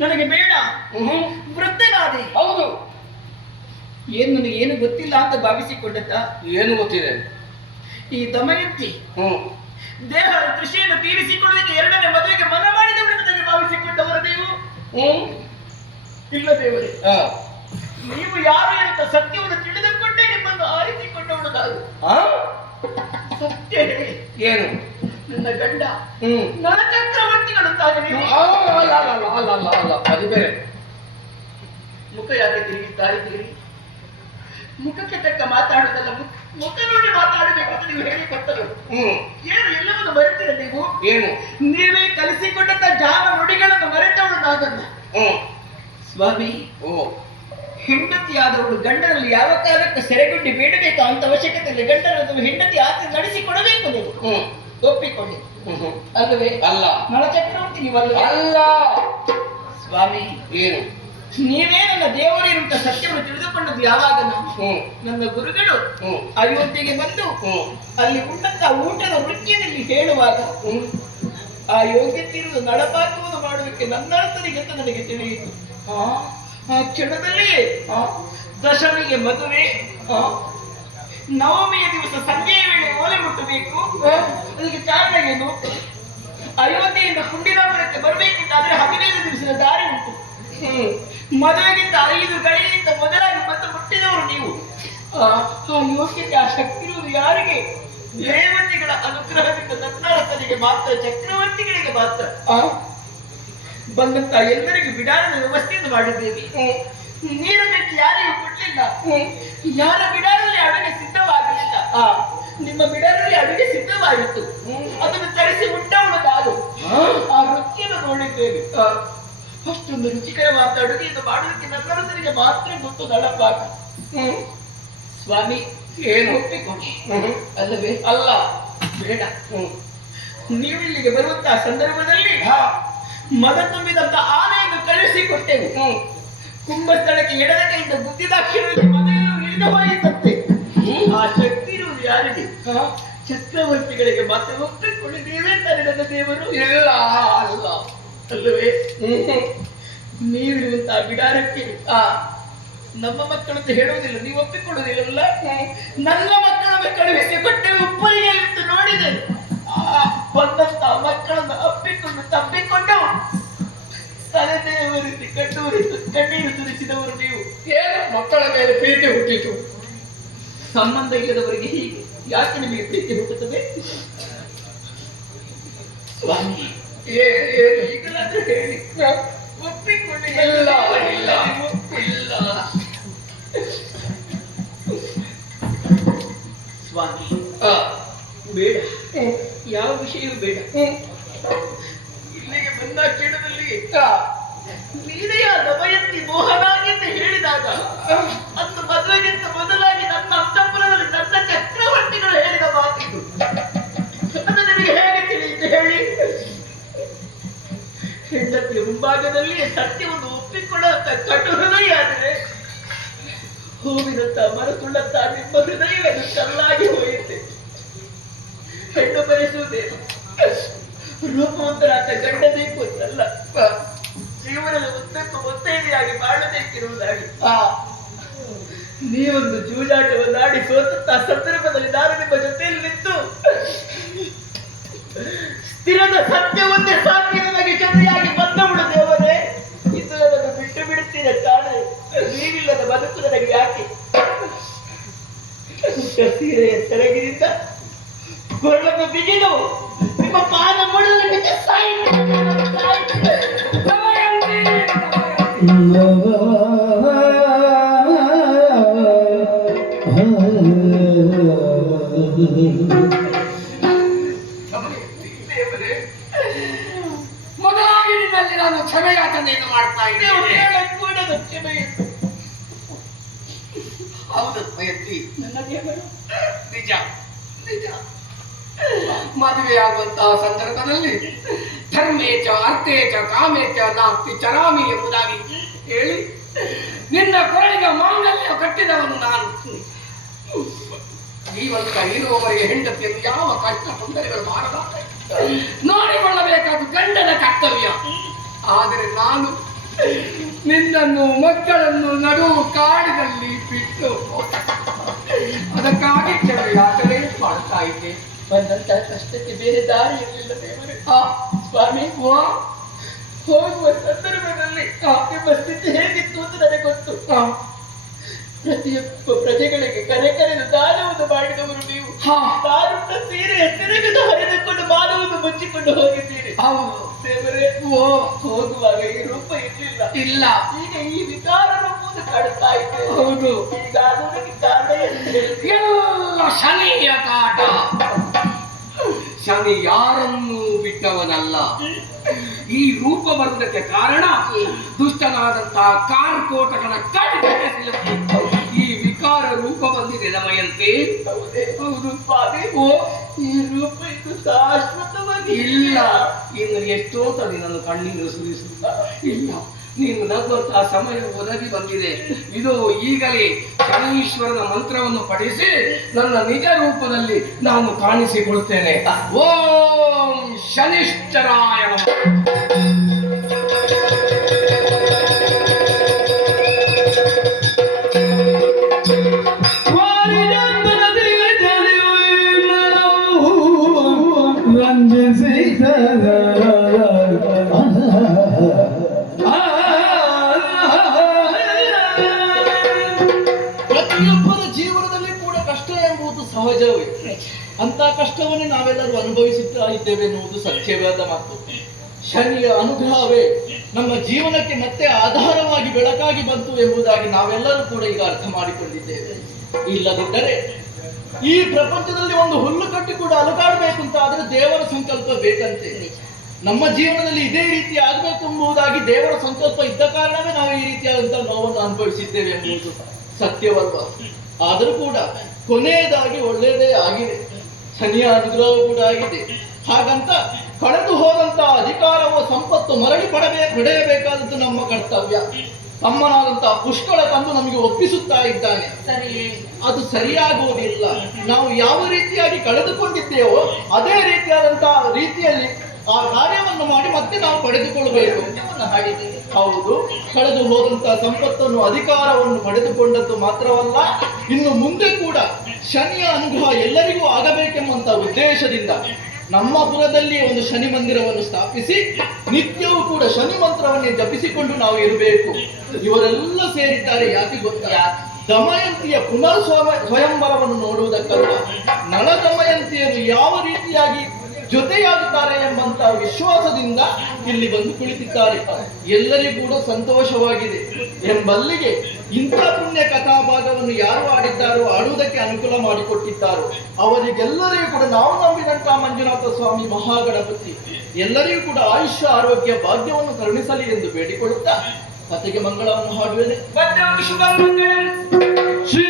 ನನಗೆ ಬೇಡ, ವೃದ್ಧನಾದೆ. ಹೌದು, ಏನು ನನಗೆ ಏನು ಗೊತ್ತಿಲ್ಲ ಅಂತ ಭಾವಿಸಿಕೊಂಡದ್ದ? ಏನು ಗೊತ್ತಿದೆ? ಈ ದಮಯಂತಿ ದೇಹದ ಕೃಷಿಯನ್ನು ತೀರಿಸಿಕೊಳ್ಳೋದಕ್ಕೆ ಎರಡನೇ ಮದುವೆಗೆ ಮನ ಮಾಡಿದವಳು ನನಗೆ ಭಾವಿಸಿಕೊಂಡವರ ನೀವು? ಇಲ್ಲ ದೇವರೇ, ನೀವು ಯಾರು ಅಂತ ಸತ್ಯವನ್ನು ತಿಳಿದುಕೊಂಡೇ ನಿಮ್ಮನ್ನು ಆರಿಸಿಕೊಂಡವಳು ನಾನು. ಸತ್ಯ ಹೇಳಿ. ಏನು? ನನ್ನ ಗಂಡ ನಳಚಕ್ರವರ್ತಿಗಳಂತಾಗ ನೀವು ಅದು ಬೇರೆ. ಮುಖ ಯಾಕೆ ತಿರುಗಿಸ್ತಾ ಇದ್ದೀರಿ? ಮುಖಕ್ಕೆ ತಕ್ಕ ಮಾತಾಡುವುದಲ್ಲ, ಮುಖ ನೋಡಿ ಮಾತಾಡಬೇಕು ಅಂತ ನೀವು ಹೇಳಿ ಕೊಟ್ಟರು. ಏನು ಎಲ್ಲವನ್ನು ಮರೆತೀರ ನೀವು? ಏನು? ನೀವೇ ಕಲಿಸಿಕೊಂಡಂತ ಜಾನ ನುಡಿಗಳನ್ನು ಮರೆತವಳು ನಾನಲ್ಲ ಸ್ವಾಮಿ. ಹೆಂಡತಿಯಾದವಳು ಗಂಡನಲ್ಲಿ ಯಾವ ಕಾಲಕ್ಕೆ ಸೆರೆಗುಂಡಿ ಬೇಡಬೇಕು ಅಂತ ಅವಶ್ಯಕತೆ ಇಲ್ಲ. ಗಂಡನನ್ನು ಹೆಂಡತಿ ಆಸೆ ನಡೆಸಿಕೊಡಬೇಕು ನೀವು. ಒಪ್ಪಿಕೊಳ್ಳಿ ಅಲ್ಲವೇ? ಅಲ್ಲ. ನಳಚಕ್ರವರ್ತಿ ನೀವಲ್ಲ. ಅಲ್ಲ ಸ್ವಾಮಿ. ಏನು? ನೀವೇ ನನ್ನ ದೇವರಿರುವಂತ ಸತ್ಯವನ್ನು ತಿಳಿದುಕೊಂಡದ್ದು ಯಾವಾಗ? ನನ್ನ ಗುರುಗಳು ಅಯೋಧ್ಯೆಗೆ ಬಂದು ಅಲ್ಲಿ ಉಂಡಂತ ಊಟದ ರುಚಿಯಲ್ಲಿ ಹೇಳುವಾಗ ಆ ಯೋಗ್ಯತೆ ಇರುವುದು ನಡಪಾಕುವುದು ಮಾಡುವುದಕ್ಕೆ ನನ್ನರ್ಥನಿಗೆ ಅಂತ ನನಗೆ ತಿಳಿಯಿತು. ಆ ಕ್ಷಣದಲ್ಲಿ ದಶಮಿಗೆ ಮದುವೆ, ನವಮಿಯ ದಿವಸ ಸಂಜೆಯ ವೇಳೆ ಓಲೆ ಮುಟ್ಟಬೇಕು. ಅದಕ್ಕೆ ಕಾರಣ ಏನು? ಅಯೋಧ್ಯೆಯಿಂದ ಕುಂಡಿರಾಪುರಕ್ಕೆ ಬರಬೇಕಿದ್ದಾದ್ರೆ 15 ದಿವಸದ ದಾರಿ ಉಂಟು. ಮದುವೆಗಿಂತ 5 ಗಳಿಗಿಂತ ಮೊದಲಾಗಿ ಬಂದು ಮುಟ್ಟಿದವರು ನೀವು. ಆ ಯೋಗ್ಯತೆ, ಆ ಶಕ್ತಿ ಇರುವುದು ಯಾರಿಗೆ? ದೇವತೆಗಳ ಅನುಗ್ರಹದಿಂದ ನನ್ನರಸನಿಗೆ ಮಾತ್ರ, ಚಕ್ರವರ್ತಿಗಳಿಗೆ ಮಾತ್ರ. ಬಂದಂತ ಎಲ್ಲರಿಗೂ ಬಿಡಾರದ ವ್ಯವಸ್ಥೆಯನ್ನು ಮಾಡಿದ್ದೇವೆ. ನೀರು ಬೇಕು ಯಾರಿಗೂ ಕೊಡ್ಲಿಲ್ಲ. ಯಾರ ಬಿಡಾರಲ್ಲಿ ಅಡುಗೆ ಸಿದ್ಧವಾಗಲಿಲ್ಲ. ನಿಮ್ಮ ಬಿಡಾರಲ್ಲಿ ಅಡುಗೆ ಸಿದ್ಧವಾಗಿತ್ತು. ಅದನ್ನು ತರಿಸಿ ಉಂಟವಳು ನಾನು. ಆ ರುಚಿಯನ್ನು ನೋಡಿದ್ದೇವೆ. ಅಷ್ಟೊಂದು ರುಚಿಕರವಾದ ಅಡುಗೆಯನ್ನು ಮಾಡುವುದಕ್ಕೆ ನನ್ನರಸನಿಗೆ ಮಾತ್ರ ಗೊತ್ತು. ನಡಪಾಕ ಸ್ವಾಮಿ. ಏನು? ಒಪ್ಪಿಕೊಂಡೆ ಅಲ್ಲವೇ? ಅಲ್ಲ. ಬೇಡ. ನೀವು ಇಲ್ಲಿಗೆ ಬರುವಂತಹ ಸಂದರ್ಭದಲ್ಲಿ ಮದ ತುಂಬಿದಂತ ಆನೆಯನ್ನು ಕಳುಹಿಸಿಕೊಟ್ಟೆವು. ಕುಂಭಸ್ಥಳಕ್ಕೆ ಎಡದ ಕೈಯಿಂದ ಬುದ್ಧಿದಾಕ್ಷಿಣ್ಯದಲ್ಲಿ ಮನೆಯನ್ನು ಇಳಿದು ಹೋಯಿತಂತೆ. ಆ ಶಕ್ತಿ ಇರುವುದು ಯಾರಿಗೆ? ಚಕ್ರವರ್ತಿಗಳಿಗೆ ಮಾತ್ರ. ಒಪ್ಪಿಕೊಳ್ಳಿ. ನೀವೇ ತಾನೆ ನನ್ನ ದೇವರು? ಇಲ್ಲ. ಅಲ್ಲ. ಅಲ್ಲವೇ? ನೀವಿರುವಂತಹ ಬಿಡಾರಕ್ಕೆ ನಮ್ಮ ಮಕ್ಕಳಂತ ಹೇಳುವುದಿಲ್ಲ, ನೀವು ಒಪ್ಪಿಕೊಳ್ಳುವುದಿಲ್ಲ. ನನ್ನ ಮಕ್ಕಳನ್ನು ಕಳುಹಿಸಿ ಕೊಟ್ಟೆ. ಉಪ್ಪರಿಗೆ ಇಟ್ಟು ನೋಡಿದೆ. ಬಂದಂತ ಮಕ್ಕಳನ್ನು ಅಪ್ಪಿಕೊಂಡು ತಪ್ಪಿಕೊಂಡು ತಲೆದೇವರಿಸಿ ಕಣ್ಣೀರು ಸುರಿಸಿದವರು ನೀವು. ಏನು ಮಕ್ಕಳ ಮೇಲೆ ಪ್ರೀತಿ ಹುಟ್ಟಿತು? ಸಂಬಂಧ ಇಲ್ಲದವರಿಗೆ ಹೀಗೆ ಯಾಕೆ ನಿಮಗೆ ಪ್ರೀತಿ ಹುಟ್ಟುತ್ತದೆ? ಸ್ವಾಮಿ, ಈಗಲಾದ್ರೂ ಹೇಳಿ. ಒಪ್ಪಿಕೊಳ್ಳಿ. ಇಲ್ಲ. ಇಲ್ಲ. ಇಲ್ಲ. ಸ್ವಾಮಿ, ಬೇಡ. ಯಾವ ವಿಷಯವೂ ಬೇಡ. ಇಲ್ಲಿಗೆ ಬಂದ ಕ್ಷಣದಲ್ಲಿ ನೀನೆಯ ದಮಯಂತಿ ಮೋಹನಾಗಿ ಅಂತ ಹೇಳಿದಾಗ ಅಂದು ಮದುವೆಗಿಂತ ಮೊದಲಾಗಿ ನನ್ನ ಅಂತಃಪುರದಲ್ಲಿ ನನ್ನ ಚಕ್ರವರ್ತಿಗಳು ಹೇಳಿದ ಮಾತಿದ್ದು ಅದು ನಿಮಗೆ ಹೇಗೆ ತಿಳಿಯಿತು ಹೇಳಿ? ಹೆಂಡತಿಯ ಮುಂಭಾಗದಲ್ಲಿ ಸತ್ಯವನ್ನು ಒಪ್ಪಿಕೊಳ್ಳುವಂತ ಕಟು ಹೃದಯ ಆದರೆ ಹೂವಿನಂತ ಮನಸುಳ್ಳಂತ ನಿಮ್ಮ ಹೃದಯವನ್ನು ಕಲ್ಲಾಗಿ ಹೋಯಿತೆ. ಹೆಣ್ಣು ಬರೆಸುವುದೇನು? ರೂಪವಂತರಾದ ಗಂಡ ಬೇಕು ಅಂತಲ್ಲ, ಜೀವನದ ಉದ್ದಕ್ಕೂ ಒತ್ತೈದೆಯಾಗಿ ಬಾಳಬೇಕಿರುವುದಾಗಿ. ನೀವೊಂದು ಜೂಜಾಟವನ್ನಾಡಿ ಸೋತಂತ ಸಂದರ್ಭದಲ್ಲಿ ನಾನು ನಿಮ್ಮ ಜೊತೆಯಲ್ಲಿ ನಿಂತು ಸ್ಥಿರದ ಸತ್ಯವನ್ನೇ ಸಾಕಿ ನನಗೆ ಜೊತೆಯಾಗಿ ಬಂದವಳು ದೇವರೇ. ಇದು ನನ್ನನ್ನು ಬಿಟ್ಟು ಬಿಡುತ್ತೀರ ತಾನೆ? ನೀವಿಲ್ಲದ ಬದುಕು ನನಗೆ ಯಾಕೆ? ಸೀರೆಯ ಸೆರಗಿನಿಂದ ಕೊರಳನ್ನು ಬಿಗಿದು ನಿಮ್ಮ ಪಾದ ಮುಡಿದು ಬಿಟ್ಟು ಮೊದಲಾಗಿ ನಿನ್ನಲ್ಲಿ ನಾನು ಕ್ಷಮೆಯಾಚನೆಯನ್ನು ಮಾಡ್ತಾ ಇದ್ದೇನೆ. ಹೌದು ಎತ್ತಿ, ನನ್ನ ದೇವರು ನಿಜ ನಿಜ. ಮದುವೆ ಆಗುವಂತಹ ಸಂದರ್ಭದಲ್ಲಿ ಧರ್ಮೇಚ ಅರ್ಥೇಚ ಕಾಮೇಚ ನಾಸ್ತಿ ಚರಾಮಿ ಎಂಬುದಾಗಿ ಹೇಳಿ ನಿನ್ನ ಕೊರಳಿಗೆ ಮಾಂಗಲ್ಯ ಕಟ್ಟಿದವನು ನಾನು. ಜೀವಂತ ಇರುವವರಿಗೆ ಹೆಂಡತಿಯನ್ನು ಯಾವ ಕಷ್ಟ ತೊಂದರೆಗಳು ಮಾಡಬಾರದು, ನೋಡಿಕೊಳ್ಳಬೇಕಾದ ಗಂಡನ ಕರ್ತವ್ಯ. ಆದರೆ ನಾನು ನಿನ್ನನ್ನು ಮಕ್ಕಳನ್ನು ನಡು ಕಾಡಿನಲ್ಲಿ ಬಿಟ್ಟು ಅದಕ್ಕಾಗಿ ಕೆಲವು ಯಾತ್ರೆ ಮಾಡ್ತಾ ಇದ್ದೆ. ಬಂದಂತ ಕಷ್ಟಕ್ಕೆ ಬೇರೆ ದಾರಿ ಇರಲಿಲ್ಲ ದೇವರೇ. ಸ್ವಾಮಿ, ಹೋಗುವ ಸಂದರ್ಭದಲ್ಲಿ ನಿಮ್ಮ ಸ್ಥಿತಿ ಹೇಗಿತ್ತು ಅಂತ ನನಗೆ ಗೊತ್ತು. ಪ್ರತಿಯೊಬ್ಬ ಪ್ರಜೆಗಳಿಗೆ ಕರೆದು ದಾನವನ್ನು ಮಾಡಿದವರು ನೀವು. ತಾರುಣ್ಣ ಸೀರೆ ಎತ್ತರಗದ ಹರಿದುಕೊಂಡು ಮಾನವನ್ನು ಮುಚ್ಚಿಕೊಂಡು ಹೋಗಿದ್ದೀರಿ. ದೇವರೇ, ಹೋಗುವಾಗ ಈ ರೂಪ ಇರಲಿಲ್ಲ. ಈಗ ಈ ವಿಕಾರ ರೂಪವನ್ನು ಕಾಡುತ್ತಾ ಇದ್ದೇವೆ. ಹೌದು, ಈಗ ಅದಕ್ಕೆ ಕಾರಣ ಎಲ್ಲ ಶನಿಯ ಕಾಟ. ಶನಿ ಯಾರನ್ನೂ ಬಿಟ್ಟವನಲ್ಲ. ಈ ರೂಪ ಬರುವುದಕ್ಕೆ ಕಾರಣ ದುಷ್ಟನಾದಂತಹ ಕಾರ್ಕೋಟಕನ ಕಡಿಮೆ ಸಿಲುಕಿ ಈ ವಿಕಾರ ರೂಪ ಬಂದಿದೆ ನಮಯಂತೆ. ಹೌದು ಸ್ವಾಮಿ, ಈ ರೂಪ ಇದು ಶಾಶ್ವತವಾಗಿ ಇಲ್ಲ. ಇನ್ನು ಎಷ್ಟೋ ತಡಿ ನನ್ನ ಕಣ್ಣೀರು ಸುರಿಸುತ್ತ ಇಲ್ಲ. ನೀನು ನಗುವಂತಹ ಸಮಯ ಒದಗಿ ಬಂದಿದೆ. ಇದು ಈಗಲೇ ಶನೀಶ್ವರನ ಮಂತ್ರವನ್ನು ಪಠಿಸಿ ನನ್ನ ನಿಜ ರೂಪದಲ್ಲಿ ನಾನು ಕಾಣಿಸಿಕೊಳ್ತೇನೆ. ಓಂ ಶನಿಶ್ಚರಾಯ ನಮಃ. ಪ್ರತಿಯೊಬ್ಬರ ಜೀವನದಲ್ಲಿ ಕೂಡ ಕಷ್ಟ ಎಂಬುದು ಸಹಜವೇ. ಅಂತ ಕಷ್ಟವನ್ನೇ ನಾವೆಲ್ಲರೂ ಅನುಭವಿಸುತ್ತಾ ಇದ್ದೇವೆ ಎನ್ನುವುದು ಸತ್ಯವಾದ ಮಾತು. ಶನಿಯ ಅನುಗ್ರಹವೇ ನಮ್ಮ ಜೀವನಕ್ಕೆ ಮತ್ತೆ ಆಧಾರವಾಗಿ ಬೆಳಕಾಗಿ ಬಂತು ಎಂಬುದಾಗಿ ನಾವೆಲ್ಲರೂ ಕೂಡ ಈಗ ಅರ್ಥ ಮಾಡಿಕೊಂಡಿದ್ದೇವೆ. ಇಲ್ಲದಿದ್ದರೆ ಈ ಪ್ರಪಂಚದಲ್ಲಿ ಒಂದು ಹುಲ್ಲು ಕಟ್ಟಿ ಕೂಡ ಅಲುಗಾಡಬೇಕು ಅಂತ ಆದ್ರೆ ದೇವರ ಸಂಕಲ್ಪ ಬೇಕಂತೆ. ನಮ್ಮ ಜೀವನದಲ್ಲಿ ಇದೇ ರೀತಿ ಆಗಬೇಕು ಎಂಬುದಾಗಿ ದೇವರ ಸಂಕಲ್ಪ ಇದ್ದ ಕಾರಣವೇ ನಾವು ಈ ರೀತಿಯಾದಂತಹ ನೋವನ್ನು ಅನುಭವಿಸಿದ್ದೇವೆ ಎಂಬುದು ಸತ್ಯವಲ್ವ. ಆದರೂ ಕೂಡ ಕೊನೆಯದಾಗಿ ಒಳ್ಳೆಯದೇ ಆಗಿದೆ. ಶನಿಯ ಅನುಗ್ರಹ ಕೂಡ ಆಗಿದೆ. ಹಾಗಂತ ಕಳೆದು ಹೋದಂತಹ ಅಧಿಕಾರವ ಸಂಪತ್ತು ಮರಳಿ ಪಡೆಯಬೇಕಾದದ್ದು ನಮ್ಮ ಕರ್ತವ್ಯ. ತಮ್ಮನಾದಂತಹ ಪುಷ್ಕಳ ತಂದು ನಮಗೆ ಒಪ್ಪಿಸುತ್ತಾ ಇದ್ದಾನೆ. ಅದು ಸರಿಯಾಗುವುದಿಲ್ಲ. ನಾವು ಯಾವ ರೀತಿಯಾಗಿ ಕಳೆದುಕೊಂಡಿದ್ದೇವೋ ಅದೇ ರೀತಿಯಲ್ಲಿ ಆ ಕಾರ್ಯವನ್ನು ಮಾಡಿ ಮತ್ತೆ ನಾವು ಪಡೆದುಕೊಳ್ಳಬೇಕು. ಹೌದು, ಕಳೆದು ಹೋದಂತಹ ಸಂಪತ್ತನ್ನು ಅಧಿಕಾರವನ್ನು ಪಡೆದುಕೊಂಡದ್ದು ಮಾತ್ರವಲ್ಲ, ಇನ್ನು ಮುಂದೆ ಕೂಡ ಶನಿಯ ಅನುಗ್ರಹ ಎಲ್ಲರಿಗೂ ಆಗಬೇಕೆಂಬಂತ ಉದ್ದೇಶದಿಂದ ನಮ್ಮ ಪುರದಲ್ಲಿ ಒಂದು ಶನಿ ಮಂದಿರವನ್ನು ಸ್ಥಾಪಿಸಿ ನಿತ್ಯವೂ ಕೂಡ ಶನಿ ಮಂತ್ರವನ್ನೇ ಜಪಿಸಿಕೊಂಡು ನಾವು ಇರಬೇಕು. ಇವರೆಲ್ಲ ಸೇರಿದ್ದಾರೆ ಯಾಕೆ ಗೊತ್ತಾ? ದಮಯಂತಿಯ ಪುನರ್ ಸ್ವಯಂವರವನ್ನು ನೋಡುವುದಕ್ಕಲ್ಲ, ನಳ ದಮಯಂತಿಯರು ಯಾವ ರೀತಿಯಾಗಿ ಜೊತೆಯಾಗುತ್ತಾರೆ ಎಂಬಂತಹ ವಿಶ್ವಾಸದಿಂದ ಇಲ್ಲಿ ಬಂದು ಕುಳಿತಿದ್ದಾರೆ. ಎಲ್ಲರಿಗೂ ಕೂಡ ಸಂತೋಷವಾಗಿದೆ ಎಂಬಲ್ಲಿಗೆ ಇಂಥ ಪುಣ್ಯ ಕಥಾಭಾಗವನ್ನು ಯಾರು ಆಡಿದ್ದಾರೋ ಆಡುವುದಕ್ಕೆ ಅನುಕೂಲ ಮಾಡಿಕೊಟ್ಟಿದ್ದಾರೋ ಅವರಿಗೆಲ್ಲರಿಗೂ ಕೂಡ ನಾವು ನಂಬಿದಂತಹ ಮಂಜುನಾಥ ಸ್ವಾಮಿ ಮಹಾಗಣಪತಿ ಎಲ್ಲರಿಗೂ ಕೂಡ ಆಯುಷ್ಯ ಆರೋಗ್ಯ ಭಾಗ್ಯವನ್ನು ಕರುಣಿಸಲಿ ಎಂದು ಬೇಡಿಕೊಳ್ಳುತ್ತಾ ಕಥೆಗೆ ಮಂಗಳವನ್ನು ಹಾಡುವುದೇ. ಶುಭ ಮಂಗಳ ಶ್ರೀ